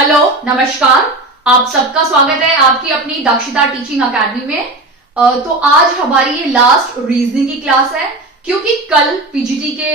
Hello, नमस्कार। आप सबका स्वागत है आपकी अपनी दक्षता टीचिंग एकेडमी में। तो आज हमारी ये लास्ट रीजनिंग की क्लास है क्योंकि कल पीजीटी के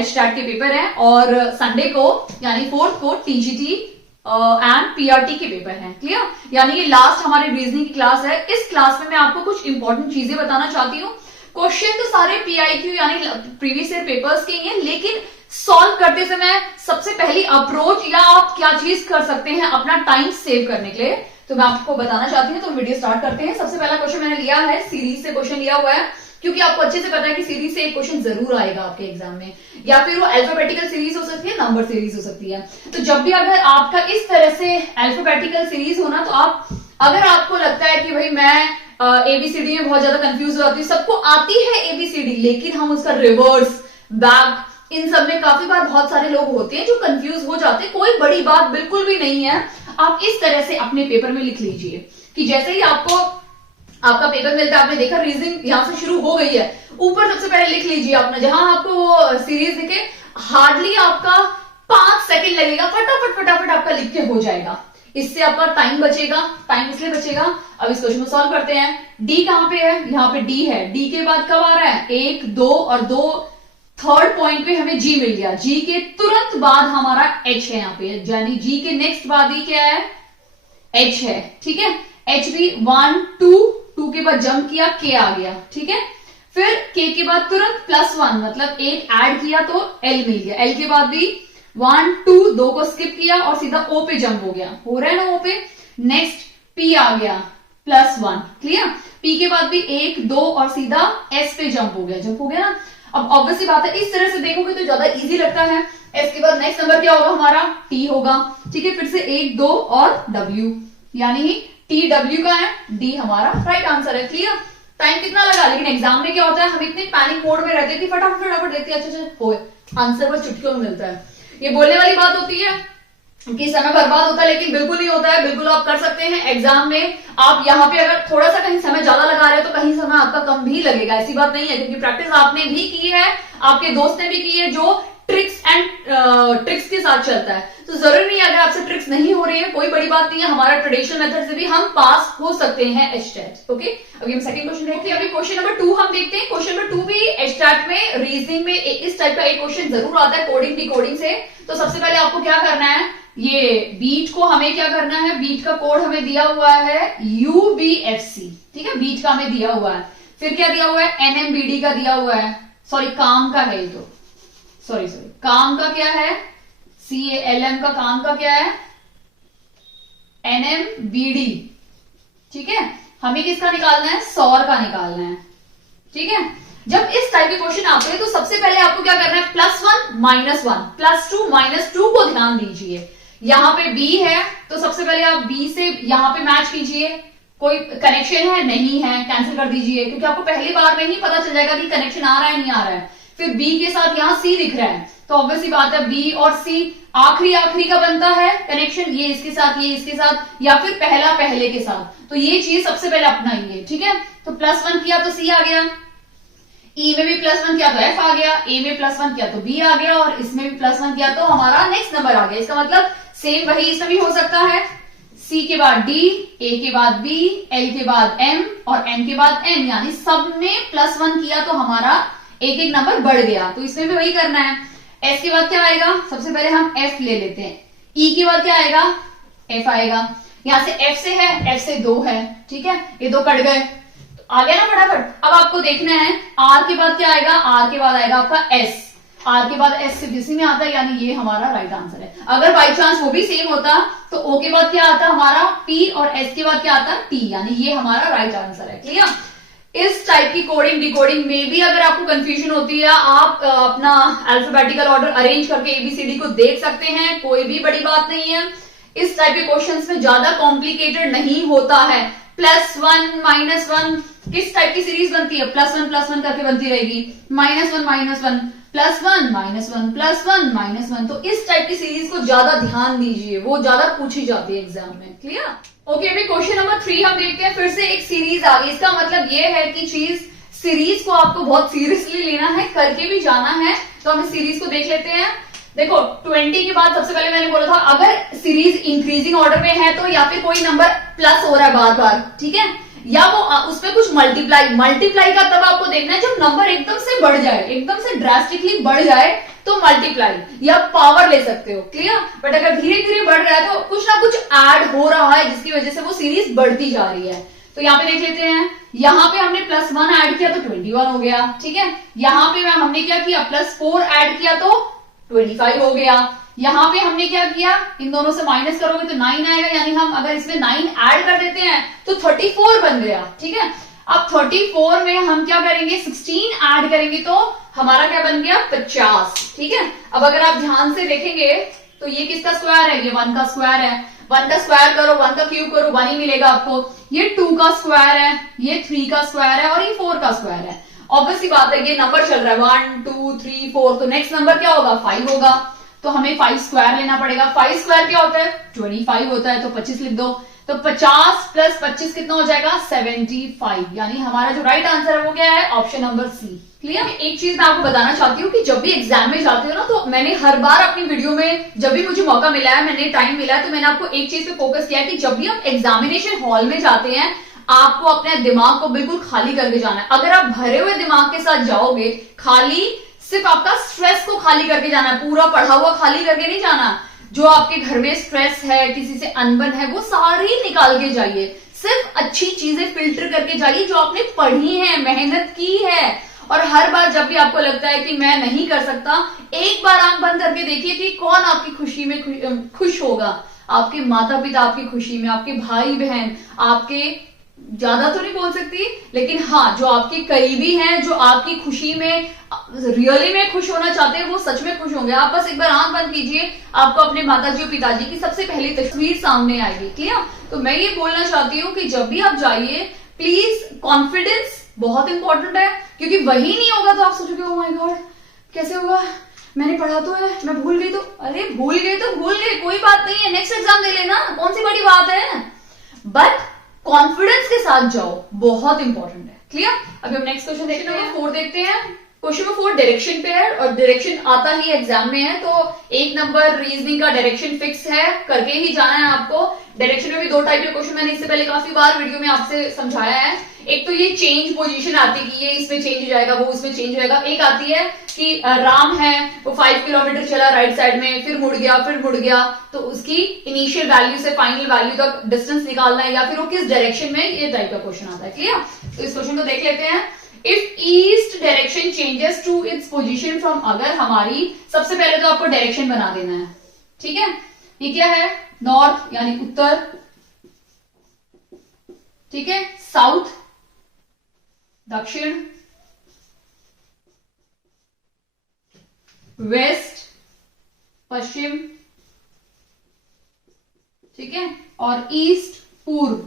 एचटेट के पेपर हैं और संडे को यानी 4th को टीजीटी एंड पीआरटी के पेपर हैं। क्लियर? यानी ये लास्ट हमारी रीजनिंग की क्लास है। इस क्लास में मैं आपको कुछ इंपॉर्टेंट चीजें बताना चाहती हूँ। क्वेश्चन तो सारे पीआईक्यू यानी प्रीवियस ईयर पेपर्स के ही हैं, लेकिन सॉल्व करते समय सबसे पहली अप्रोच या आप क्या चीज कर सकते हैं अपना टाइम सेव करने के लिए, तो मैं आपको बताना चाहती हूँ। तो वीडियो स्टार्ट करते हैं। सबसे पहला क्वेश्चन मैंने लिया है, सीरीज से क्वेश्चन लिया हुआ है क्योंकि आपको अच्छे से पता है कि सीरीज से एक क्वेश्चन जरूर आएगा आपके एग्जाम में, या फिर वो अल्फाबेटिकल सीरीज हो सकती है, नंबर सीरीज हो सकती है। तो जब भी अगर आपका इस तरह से अल्फाबेटिकल सीरीज हो ना, तो आप अगर आपको लगता है कि भाई मैं एबीसीडी में बहुत ज्यादा कंफ्यूज हो जाती हूँ, सबको आती है एबीसीडी, लेकिन हम उसका रिवर्स बैक इन सब में काफी बार बहुत सारे लोग होते हैं जो कंफ्यूज हो जाते हैं। कोई बड़ी बात बिल्कुल भी नहीं है। आप इस तरह से अपने पेपर में लिख लीजिए कि जैसे ही आपको आपका पेपर मिलता है, आपने देखा रीजनिंग यहां से शुरू हो गई है, ऊपर सबसे पहले लिख लीजिए अपना, जहां आपको वो सीरीज दिखे, हार्डली आपका 5 सेकंड लगेगा, फटाफट फटाफट आपका लिख के हो जाएगा। इससे आपका टाइम बचेगा। टाइम इसलिए बचेगा, अब इस क्वेश्चन को सॉल्व करते हैं। डी कहां पे है? यहाँ पे डी है। डी के बाद कब आ रहा है? 1, 2 और 2 थर्ड पॉइंट पे हमें जी मिल गया। जी के तुरंत बाद हमारा एच है यहाँ पे, यानी जी के नेक्स्ट बाद ही क्या है? एच है। ठीक है, एच भी 1, 2 के बाद जंप किया, के आ गया। ठीक है, फिर के के बाद तुरंत +1 मतलब एक ऐड किया तो एल मिल गया। एल के बाद भी 1, 2 को स्किप किया और सीधा ओ पे जंप हो गया। हो रहा है ना ओ पे? नेक्स्ट पी आ गया +1। क्लियर? पी के बाद भी 1, 2 और सीधा एस पे जंप हो गया। जंप हो गया ना। अब ऑब्वियसली बात है, इस तरह से देखोगे तो ज्यादा इजी लगता है। एस के बाद नेक्स्ट नंबर क्या होगा हमारा? टी होगा। ठीक है, फिर से 1, 2 और डब्ल्यू, यानी टी डब्ल्यू का है, डी हमारा राइट आंसर है। क्लियर? टाइम कितना लगा, लेकिन एग्जाम में क्या होता है, हम इतने पैनिक मोड में रहते थे, फटाफट फटाफट देखते हैं, अच्छा हो आंसर पर चुटकियों में मिलता है। ये बोलने वाली बात होती है कि समय बर्बाद होता है, लेकिन बिल्कुल नहीं होता है। बिल्कुल आप कर सकते हैं। एग्जाम में आप यहाँ पे अगर थोड़ा सा कहीं समय ज्यादा लगा रहे हो तो कहीं समय आपका कम भी लगेगा, ऐसी बात नहीं है, क्योंकि प्रैक्टिस आपने भी की है, आपके दोस्त ने भी की है जो ट्रिक्स के साथ चलता है। तो जरूरी नहीं, अगर आपसे ट्रिक्स नहीं हो रही है कोई बड़ी बात नहीं है, हमारा ट्रेडिशनल मेथड से भी हम पास हो सकते हैं एचटेट। ओके, अभी हम सेकंड क्वेश्चन देखते हैं। अभी क्वेश्चन नंबर 2 हम देखते हैं। क्वेश्चन नंबर 2 भी एचटेट में रीजनिंग में इस टाइप का एक क्वेश्चन जरूर आता है, कोडिंग डिकोडिंग से। तो सबसे पहले आपको क्या करना है, ये बीट को हमें क्या करना है, बीट का कोड हमें दिया हुआ है UBFC। ठीक है, बीट का हमें दिया हुआ है। फिर क्या दिया हुआ है? NMBD का दिया हुआ है। सॉरी, काम का है ये तो, सॉरी काम का क्या है? CALM का काम का क्या है? NMBD। ठीक है, हमें किसका निकालना है? सौर का निकालना है। ठीक है, जब इस टाइप के क्वेश्चन आते हैं तो सबसे पहले आपको क्या करना है? +1 -1 +2 -2 को ध्यान दीजिए। यहां पे B है तो सबसे पहले आप B से यहां पे मैच कीजिए। कोई कनेक्शन है? नहीं है, कैंसिल कर दीजिए, क्योंकि आपको पहली बार में ही पता चल जाएगा कि कनेक्शन आ रहा है नहीं आ रहा है। फिर B के साथ यहां C दिख रहा है, तो ऑब्वियसली बात है B और C आखिरी का बनता है कनेक्शन, ये इसके साथ, ये इसके साथ, या फिर पहला पहले के साथ। तो ये चीज सबसे पहले अपनाइए। ठीक है, तो +1 किया तो C आ गया, E में भी +1 किया तो F आ गया, A में +1 किया तो B आ गया, और इसमें भी +1 किया तो हमारा नेक्स्ट नंबर आ गया। इसका मतलब सेम वही इसमें भी हो सकता है। C के बाद D, A के बाद B, L के बाद M और M के बाद N, यानी सब में +1 किया तो हमारा एक एक नंबर बढ़ गया। तो इसमें भी वही करना है। S के बाद क्या आएगा? सबसे पहले हम F ले लेते हैं। E के बाद क्या आएगा? F आएगा। यहां से F से है, F से 2 है। ठीक है, ये 2 कट गए, आ गया ना फटाफट। अब आपको देखना है R के बाद क्या आएगा? R के बाद आएगा आपका S। R के बाद S सिर्फ इसी में आता है, यानी ये हमारा राइट आंसर है। अगर बाई चांस वो भी सेम होता तो O के बाद क्या आता हमारा? P, और S के बाद क्या आता? T, यानी ये हमारा राइट आंसर है। क्लियर? इस टाइप की कोडिंग डिकोडिंग में भी अगर आपको कंफ्यूजन होती है, आप अपना अल्फाबेटिकल ऑर्डर अरेंज करके ABCD को देख सकते हैं, कोई भी बड़ी बात नहीं है। इस टाइप के क्वेश्चंस में ज्यादा कॉम्प्लिकेटेड नहीं होता है। +1 -1 किस टाइप की सीरीज बनती है? +1 करके बनती रहेगी, -1 -1 +1 -1 +1 -1। तो इस टाइप की सीरीज को ज्यादा ध्यान दीजिए, वो ज्यादा पूछी जाती है एग्जाम में। क्लियर? ओके, अभी क्वेश्चन नंबर 3 हम देखते हैं। फिर से एक सीरीज आ गई। इसका मतलब ये है कि सीरीज को आपको बहुत सीरियसली लेना है, करके भी जाना है। तो हम इस सीरीज को देख लेते हैं। देखो 20 के बाद सबसे पहले मैंने बोला था अगर सीरीज इंक्रीजिंग ऑर्डर में है तो या फिर कोई नंबर प्लस हो रहा है बार बार, ठीक है, या वो उसमें कुछ मल्टीप्लाई का तब आपको देखना है जब नंबर एकदम से बढ़ जाए, एकदम से ड्रास्टिकली बढ़ जाए तो मल्टीप्लाई या पावर ले सकते हो, क्लियर। बट अगर धीरे धीरे बढ़ रहा है तो कुछ ना कुछ ऐड हो रहा है जिसकी वजह से वो सीरीज बढ़ती जा रही है। तो यहाँ पे देख लेते हैं, यहाँ पे हमने +1 ऐड किया तो 21 हो गया, ठीक है। यहाँ पे हमने क्या किया, +4 ऐड किया तो 25 हो गया। यहाँ पे हमने क्या किया, इन दोनों से माइनस करोगे तो 9 आएगा, यानी हम अगर इसमें 9 ऐड कर देते हैं तो 34 बन गया, ठीक है। अब 34 में हम क्या करेंगे, 16 ऐड करेंगे तो हमारा क्या बन गया, 50, ठीक है। अब अगर आप ध्यान से देखेंगे तो ये किसका स्क्वायर है, ये 1 का स्क्वायर है। 1 का स्क्वायर करो, 1 का क्यूब करो, 1 ही मिलेगा आपको। ये 2 का स्क्वायर है, ये 3 का स्क्वायर है और ये 4 का स्क्वायर है। ऑब्वियसली बात है, ये नंबर चल रहा है 1 2 3 4, तो नेक्स्ट नंबर क्या होगा, 5 होगा। तो हमें 5 स्क्वायर लेना पड़ेगा। 5 स्क्वायर क्या होता है, 25 होता है, तो 25 लिख दो। तो 50 + 25 कितना हो जाएगा, 75, यानी हमारा जो राइट आंसर है वो क्या है, ऑप्शन नंबर सी, क्लियर। एक चीज मैं आपको बताना चाहती हूँ कि जब भी एग्जाम में जाते हो ना, तो मैंने हर बार अपनी वीडियो में जब भी मुझे मौका मिला है, मैंने टाइम मिला है, तो मैंने आपको एक चीज पे फोकस किया है कि जब भी हम एग्जामिनेशन हॉल में जाते हैं आपको अपने दिमाग को बिल्कुल खाली करके जाना है। अगर आप भरे हुए दिमाग के साथ जाओगे, खाली सिर्फ आपका स्ट्रेस को खाली करके जाना है, पूरा पढ़ा हुआ खाली करके नहीं जाना। जो आपके घर में स्ट्रेस है, किसी से अनबन है, वो सारी निकाल के जाइए। सिर्फ अच्छी चीजें फिल्टर करके जाइए जो आपने पढ़ी है, मेहनत की है। और हर बार जब भी आपको लगता है कि मैं नहीं कर सकता, एक बार आंख बंद करके देखिए कि कौन आपकी खुशी में खुश होगा। आपके माता पिता आपकी खुशी में, आपके भाई बहन, आपके, ज्यादा तो नहीं बोल सकती, लेकिन हाँ जो आपके करीबी हैं, जो आपकी खुशी में रियली में खुश होना चाहते हैं, वो सच में खुश होंगे। आप बस एक बार आंख बंद कीजिए, आपको अपने माताजी और पिताजी की सबसे पहली तस्वीर सामने आएगी, क्लियर। तो मैं ये बोलना चाहती हूँ कि जब भी आप जाइए, प्लीज कॉन्फिडेंस बहुत इंपॉर्टेंट है, क्योंकि वही नहीं होगा तो आप सोचोगे ओ माय गॉड कैसे होगा, मैंने पढ़ा तो है, मैं भूल गई तो, अरे भूल गए तो भूल गए, कोई बात नहीं है, नेक्स्ट एग्जाम दे लेना, कौन सी बड़ी बात है। बट कॉन्फिडेंस के साथ जाओ, बहुत इंपॉर्टेंट है, क्लियर। अभी हम नेक्स्ट क्वेश्चन देखते हैं, 4 देखते हैं। क्वेश्चन नंबर 4 डायरेक्शन पे है और डायरेक्शन आता ही एग्जाम में है, तो एक नंबर रीजनिंग का डायरेक्शन फिक्स है, करके ही जाना है आपको। डायरेक्शन में भी 2 टाइप के क्वेश्चन मैंने इससे पहले काफी बार वीडियो में आपसे समझाया है। एक तो ये चेंज पोजीशन आती है कि ये इसमें चेंज हो जाएगा, वो उसमें चेंज हो जाएगा। एक आती है कि राम है, वो 5 किलोमीटर चला राइट साइड में, फिर मुड़ गया, तो उसकी इनिशियल वैल्यू से फाइनल वैल्यू तक डिस्टेंस निकालना है, या फिर वो किस डायरेक्शन में, ये टाइप का क्वेश्चन आता है, क्लियर। तो इस क्वेश्चन को देख लेते हैं। If east direction changes to its position from, अगर हमारी, सबसे पहले तो आपको डायरेक्शन बना देना है, ठीक है। ये क्या है, नॉर्थ यानी उत्तर, ठीक है, साउथ दक्षिण, वेस्ट पश्चिम, ठीक है, और ईस्ट पूर्व,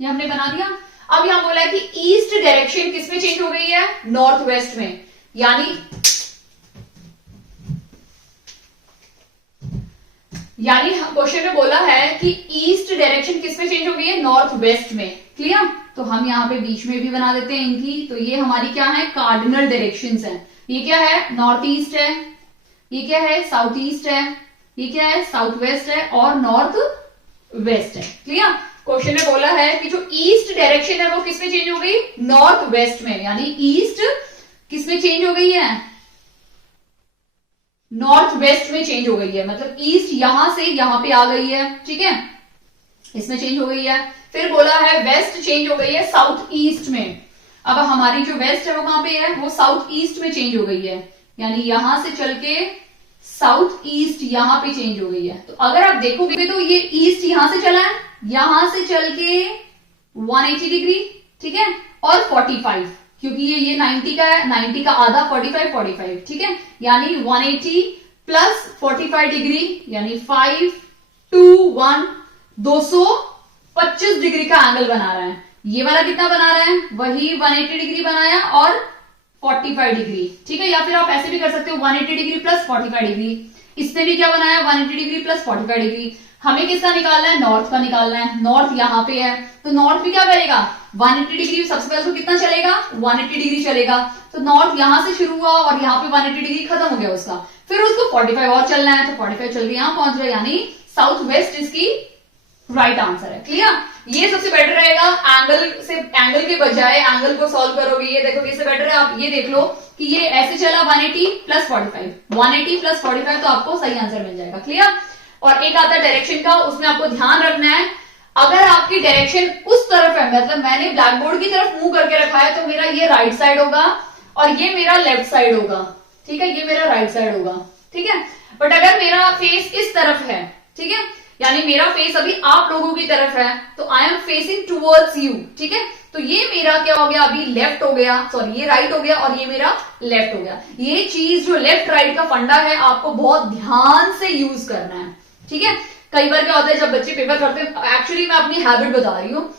ये हमने बना दिया। अब यहां बोला है कि ईस्ट डायरेक्शन किसमें चेंज हो गई है, नॉर्थ वेस्ट में, यानी क्वेश्चन में बोला है कि ईस्ट डायरेक्शन किसमें चेंज हो गई है, नॉर्थ वेस्ट में, क्लियर। तो हम यहां पे बीच में भी बना देते हैं इनकी, तो ये हमारी क्या है, कार्डिनल डायरेक्शंस हैं। ये क्या है, नॉर्थ ईस्ट है, ये क्या है, साउथ ईस्ट है, ये क्या है, साउथ वेस्ट है, और नॉर्थ वेस्ट है, क्लियर। क्वेश्चन में बोला है कि जो ईस्ट डायरेक्शन है वो किसमें चेंज हो गई, नॉर्थ वेस्ट में, यानी ईस्ट किसमें चेंज हो गई है, नॉर्थ वेस्ट में चेंज हो गई है, मतलब ईस्ट यहां से यहां पे आ गई है, ठीक है, इसमें चेंज हो गई है। फिर बोला है वेस्ट चेंज हो गई है साउथ ईस्ट में। अब हमारी जो वेस्ट है वो कहां पे है, वो साउथ ईस्ट में चेंज हो गई है, यानी यहां से चल के साउथ ईस्ट यहां पे चेंज हो गई है। तो अगर आप देखोगे तो ये ईस्ट यहां से चला है, यहां से चल के 180 डिग्री, ठीक है, और 45, क्योंकि ये 90 का है, 90 का आधा 45, ठीक है, यानी 180 प्लस 45 डिग्री, यानी 5 2 1 225 डिग्री का एंगल बना रहा है। ये वाला कितना बना रहा है, वही 180 डिग्री बनाया और 45 डिग्री, ठीक है। या फिर आप ऐसे भी कर सकते हो 180 डिग्री प्लस 45 डिग्री। इसने भी क्या बनाया, 180 डिग्री प्लस 45 डिग्री। हमें किसका निकालना है, नॉर्थ का निकालना है। नॉर्थ यहां पे है, तो नॉर्थ भी क्या करेगा, 180 डिग्री, सबसे पहले तो कितना चलेगा, 180 डिग्री चलेगा। तो नॉर्थ यहां से शुरू हुआ और यहाँ पे 180 डिग्री खत्म हो गया उसका, फिर उसको 45 और चलना है, तो 45 चल के यहां पहुंच रहा है, यानी साउथ वेस्ट इसकी राइट आंसर है। क्लियर? ये सबसे बेटर रहेगा एंगल के बजाय एंगल को सॉल्व करोगे, ये देखो इससे बेटर है आप ये देख लो कि ये ऐसे चला 180 प्लस 45, 180 प्लस 45 तो आपको सही आंसर मिल जाएगा। क्लियर? और एक आता है डायरेक्शन का, उसमें आपको ध्यान रखना है अगर आपकी डायरेक्शन उस तरफ है, मतलब मैंने ब्लैक बोर्ड की तरफ मुंह करके रखा है, तो मेरा ये राइट साइड होगा और ये मेरा लेफ्ट साइड होगा। ठीक है, ये मेरा राइट साइड होगा। ठीक है, बट अगर मेरा फेस इस तरफ है, ठीक है, यानी मेरा फेस अभी आप लोगों की तरफ है, तो I am facing towards you. ठीक है, तो ये मेरा क्या हो गया, अभी लेफ्ट हो गया, सॉरी ये राइट हो गया और ये मेरा लेफ्ट हो गया। ये चीज जो लेफ्ट राइट का फंडा है आपको बहुत ध्यान से यूज करना है। ठीक है, कई बार क्या होता है जब बच्चे पेपर करते हैं, एक्चुअली मैं अपनी हैबिट बता रही हूँ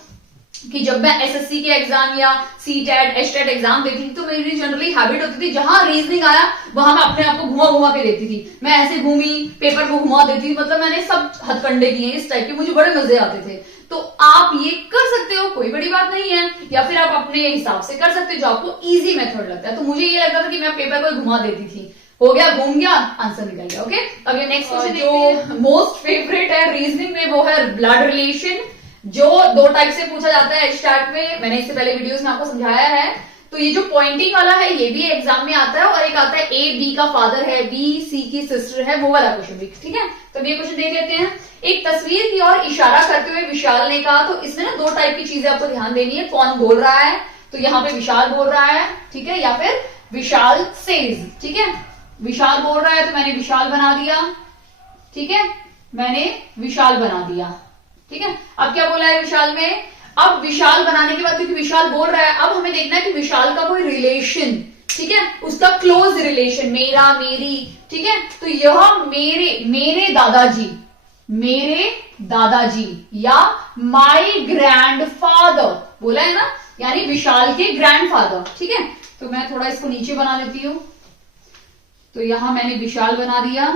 कि जब मैं एसएससी के एग्जाम या सीटेट एचटेट एग्जाम देती थी, तो मेरी जनरली हैबिट होती थी जहां रीजनिंग आया वहां मैं अपने आप को घुमा घुमा के देती थी। मैं ऐसे घूमी, पेपर को घुमा देती थी, मतलब मैंने सब हथकंडे किए इस टाइप के, मुझे बड़े मजे आते थे। तो आप ये कर सकते हो, कोई बड़ी बात नहीं है, या फिर आप अपने हिसाब से कर सकते हो जो आपको इजी मेथड लगता है। तो मुझे ये लगता था कि मैं पेपर को घुमा देती थी, हो गया, घूम गया, आंसर निकल गया। ओके, अगले नेक्स्ट क्वेश्चन जो मोस्ट फेवरेट है रीजनिंग में वो है ब्लड रिलेशन, जो 2 टाइप से पूछा जाता है स्टार्ट में, मैंने इससे पहले वीडियोस में आपको समझाया है। तो ये जो पॉइंटिंग वाला है ये भी एग्जाम में आता है, और एक आता है ए बी का फादर है, बी सी की सिस्टर है, वो वाला क्वेश्चन भी। ठीक है, तो ये क्वेश्चन देख लेते हैं। एक तस्वीर की ओर इशारा करते हुए विशाल ने कहा, तो इसमें ना 2 टाइप की चीजें आपको ध्यान देनी है, कौन बोल रहा है, तो यहाँ पे विशाल बोल रहा है, ठीक है, या फिर विशाल सेज। ठीक है, विशाल बोल रहा है तो मैंने विशाल बना दिया। ठीक है, मैंने विशाल बना दिया। ठीक है, अब क्या बोला है विशाल में, अब विशाल बनाने के बाद क्योंकि विशाल बोल रहा है, अब हमें देखना है कि विशाल का कोई रिलेशन, ठीक है, उसका क्लोज रिलेशन, मेरा, मेरी। ठीक है, तो यह मेरे दादाजी या माय ग्रैंडफादर बोला है ना, यानी विशाल के ग्रैंडफादर। ठीक है, तो मैं थोड़ा इसको नीचे बना लेती हूं, तो यहां मैंने विशाल बना दिया,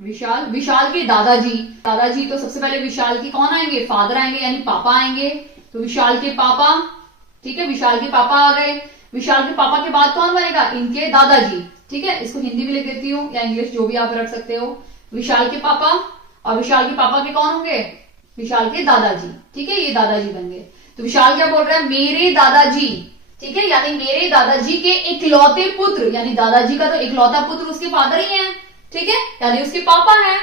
विशाल के दादाजी तो सबसे पहले विशाल के कौन आएंगे, फादर आएंगे, यानी पापा आएंगे, तो विशाल के पापा। ठीक है, विशाल के पापा आ गए, विशाल के पापा के बाद कौन बनेगा, इनके दादाजी। ठीक है, इसको हिंदी में लिख देती हूँ या इंग्लिश जो भी आप रख सकते हो, विशाल के पापा, और विशाल के पापा के कौन होंगे, विशाल के दादाजी। ठीक है, ये दादाजी बन गए। तो विशाल क्या बोल रहा है, मेरे दादाजी। ठीक है, यानी मेरे दादाजी के इकलौते पुत्र, यानी दादाजी का तो इकलौता पुत्र उसके फादर ही है। ठीक है, यानी उसके पापा है।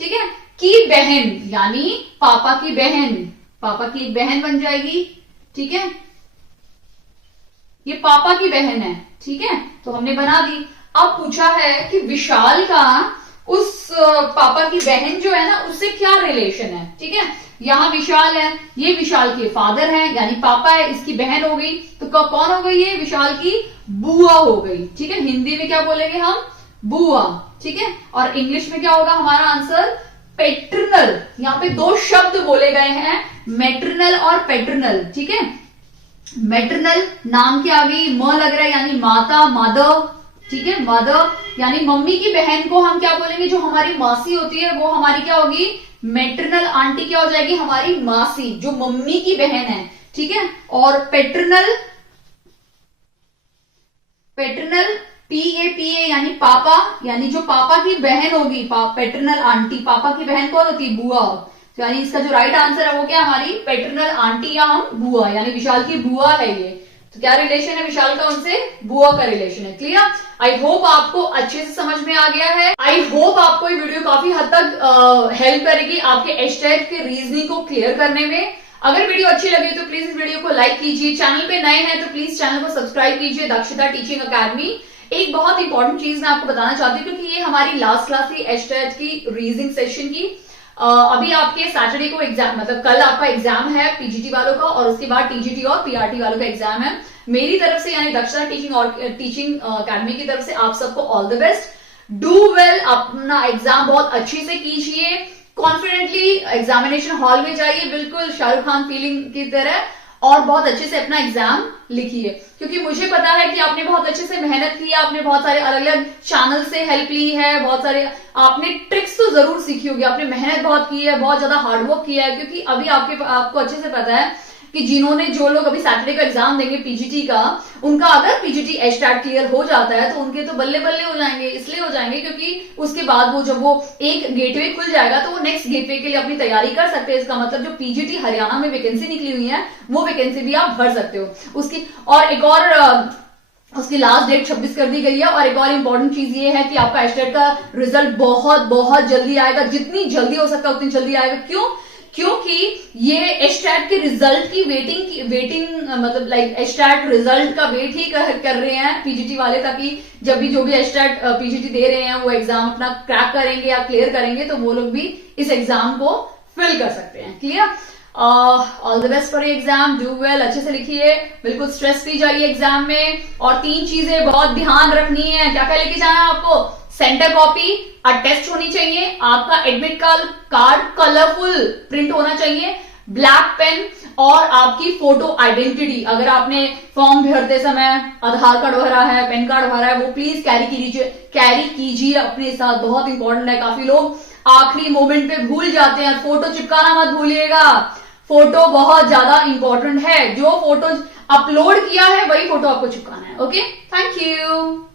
ठीक है, की बहन, यानी पापा की बहन, पापा की एक बहन बन जाएगी। ठीक है, ये पापा की बहन है। ठीक है, तो हमने बना दी। अब पूछा है कि विशाल का उस पापा की बहन जो है ना उससे क्या रिलेशन है। ठीक है, यहां विशाल है, ये विशाल के फादर है यानी पापा है, इसकी बहन हो गई, तो कौन हो गई, ये विशाल की बुआ हो गई। ठीक है, हिंदी में क्या बोलेंगे हम, बुआ। ठीक है, और इंग्लिश में क्या होगा हमारा आंसर, पेटर्नल। यहाँ पे 2 शब्द बोले गए हैं, मैटरनल और पेटर्नल। ठीक है, मैटरनल नाम के आगे म लग रहा है, यानी माता, मदर। ठीक है, मदर यानी मम्मी की बहन को हम क्या बोलेंगे, जो हमारी मासी होती है वो हमारी क्या होगी, मैटरनल आंटी क्या हो जाएगी, हमारी मासी, जो मम्मी की बहन है। ठीक है, और पेटर्नल PAPA यानी पापा, यानी जो पापा की बहन होगी, पेटर्नल आंटी, पापा की बहन कौन होती है, बुआ। तो यानी इसका जो राइट आंसर है वो क्या, हमारी पेटर्नल आंटी या हम बुआ, यानी विशाल की बुआ है ये। तो क्या रिलेशन है विशाल का उनसे, बुआ का रिलेशन है। क्लियर? आई होप आपको अच्छे से समझ में आ गया है। आई होप आपको ये वीडियो काफी हद तक हेल्प करेगी आपके एचटेट के रीजनिंग को क्लियर करने में। अगर वीडियो अच्छी लगी तो प्लीज इस वीडियो को लाइक कीजिए, चैनल पे नए हैं तो प्लीज चैनल को सब्सक्राइब कीजिए, दक्षता टीचिंग अकेडमी। एक बहुत इंपॉर्टेंट चीज मैं आपको बताना चाहती हूँ, क्योंकि ये हमारी लास्ट क्लास थी एचटेट की रीजनिंग सेशन की। अभी आपके सैटरडे को एग्जाम, मतलब कल आपका एग्जाम है पीजीटी वालों का, और उसके बाद टीजीटी और पीआरटी वालों का एग्जाम है। मेरी तरफ से यानी दक्षता टीचिंग अकेडमी की तरफ से आप सबको all the best. Do well, अपना एग्जाम बहुत अच्छे से कीजिए, कॉन्फिडेंटली एग्जामिनेशन हॉल में जाइए, बिल्कुल शाहरुख खान फीलिंग की तरह, और बहुत अच्छे से अपना एग्जाम लिखिए। क्योंकि मुझे पता है कि आपने बहुत अच्छे से मेहनत की है, आपने बहुत सारे अलग अलग चैनल से हेल्प ली है, बहुत सारे आपने ट्रिक्स तो जरूर सीखी होगी, आपने मेहनत बहुत की है, बहुत ज्यादा हार्डवर्क किया है। क्योंकि अभी आपको अच्छे से पता है कि जिन्होंने जो लोग अभी सैटरडे का एग्जाम देंगे पीजीटी का, उनका अगर पीजीटी एचटैट क्लियर हो जाता है तो उनके तो बल्ले बल्ले हो जाएंगे। इसलिए हो जाएंगे क्योंकि उसके बाद वो जब वो एक गेटवे खुल जाएगा तो वो नेक्स्ट गेटवे के लिए अपनी तैयारी कर सकते हैं। इसका मतलब जो पीजीटी हरियाणा में वैकेंसी निकली हुई है वो वैकेंसी भी आप भर सकते हो उसकी। और एक और उसकी लास्ट डेट 26 कर दी गई है। और एक और इंपॉर्टेंट चीज ये है कि आपका एचटेट का रिजल्ट बहुत बहुत जल्दी आएगा, जितनी जल्दी हो सकता है उतनी जल्दी आएगा। क्यों? क्योंकि ये एचटेट के रिजल्ट की वेटिंग मतलब लाइक एचटेट रिजल्ट का वेट ही कर रहे हैं पीजीटी वाले, ताकि जब भी जो भी एचटेट पीजीटी दे रहे हैं वो एग्जाम अपना क्रैक करेंगे या क्लियर करेंगे तो वो लोग भी इस एग्जाम को फिल कर सकते हैं। Clear? All the best for exam, do well, अच्छे से लिखिए, बिल्कुल स्ट्रेस फ्री जाइए एग्जाम में। और 3 चीजें बहुत ध्यान रखनी है। क्या क्या लेके जाना है आपको? सेंटर कॉपी, अटेस्ट होनी चाहिए, आपका एडमिट कार्ड कलरफुल प्रिंट होना चाहिए, ब्लैक पेन और आपकी फोटो आइडेंटिटी। अगर आपने फॉर्म भरते समय आधार कार्ड भरा है, पैन कार्ड भरा है, वो प्लीज कैरी कीजिए अपने साथ, बहुत इंपॉर्टेंट है। काफी लोग आखिरी मोमेंट पे भूल जाते हैं। फोटो चिपकाना मत भूलिएगा, फोटो बहुत ज्यादा इंपॉर्टेंट है। जो फोटो अपलोड किया है वही फोटो आपको चिपकाना है। Okay, thank you.